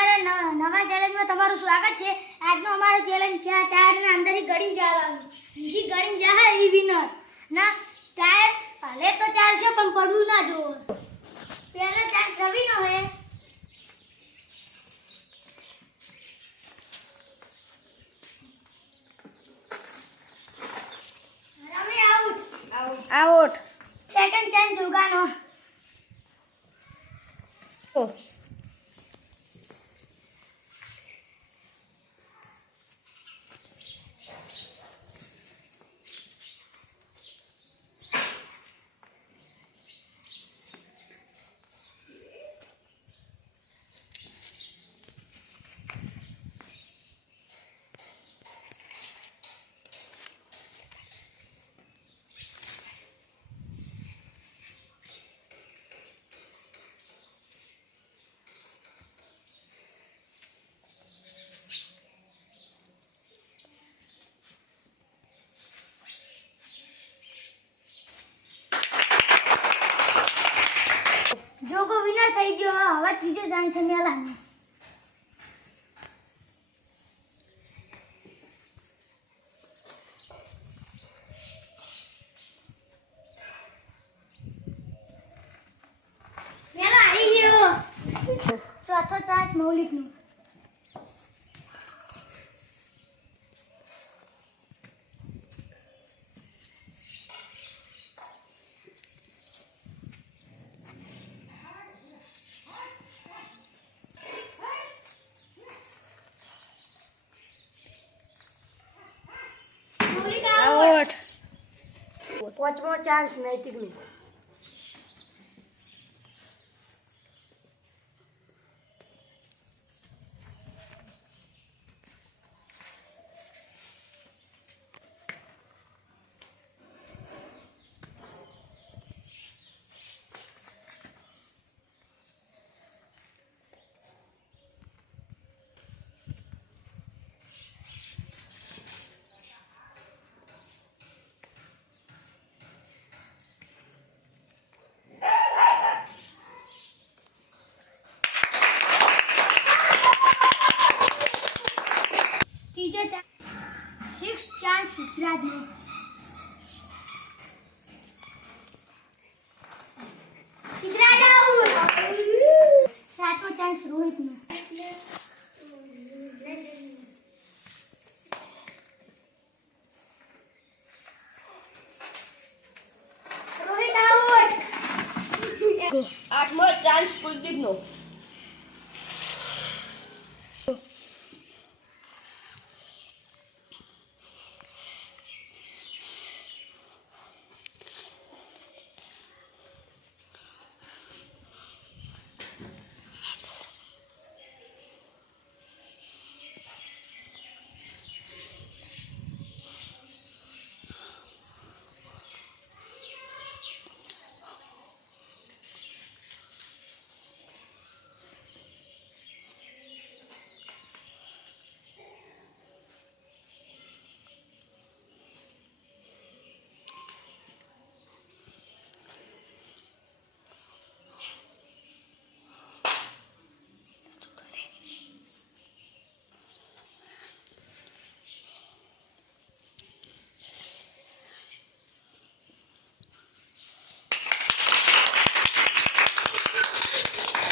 અમારા નવા ચેલેન્જમાં તમારું સ્વાગત છે। આજનો અમારો ચેલેન્જ છે ટાયરના અંદરથી ગળી જવાનું। જે ગળી જાય એ વિનર ના। ટાયર ભલે તો ચાલશે પણ પડવું ના જોવો। પહેલો ચાન્સ રવિનો હે। Ravi out out. Second chance જોગાનો। જોગો વિનર થઈ ગયો। હવે ત્રીજો ચાન્સ છે મેલાનો। મેલા હારી ગયો। ચોથો ચાન્સ મૌલિકનો। આઉટ। પાંચમો ચાન્સ નૈતિકનો। ત્રીજો સિક્સ ચાન્સ સિદ્ધરાજનો। સિદ્ધરાજ આઉટ। સાતમો ચાન્સ રોહિતનો। રોહિત આઉટ। આઠમો ચાન્સ કુલદીપનો।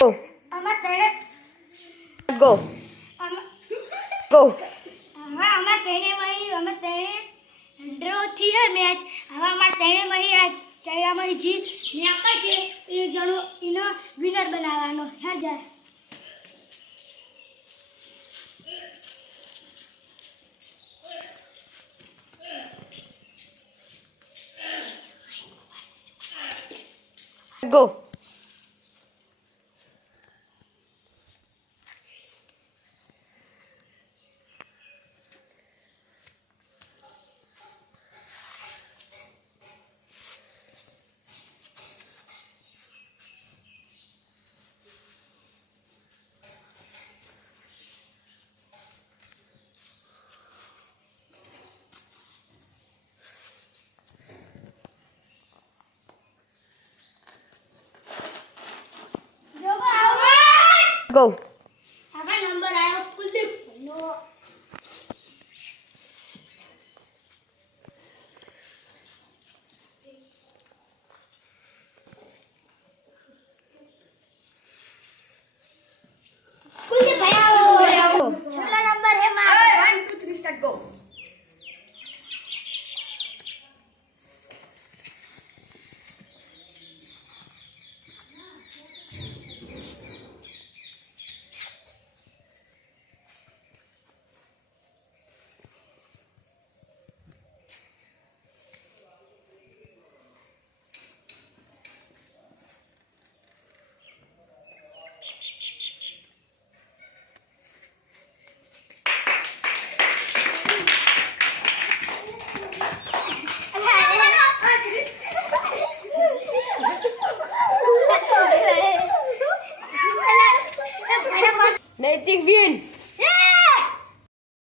Go. Go. Go. અમાર તેણે ડ્રો થી હે મેચ। હવે અમાર તેણે મહી આ ચૈરામાં જીત ને આકાશે એક જણો એનો વિનર બનાવવાનો હે જાય। Go. જોગો આઉટ। Go. હવે નૈતિક વિન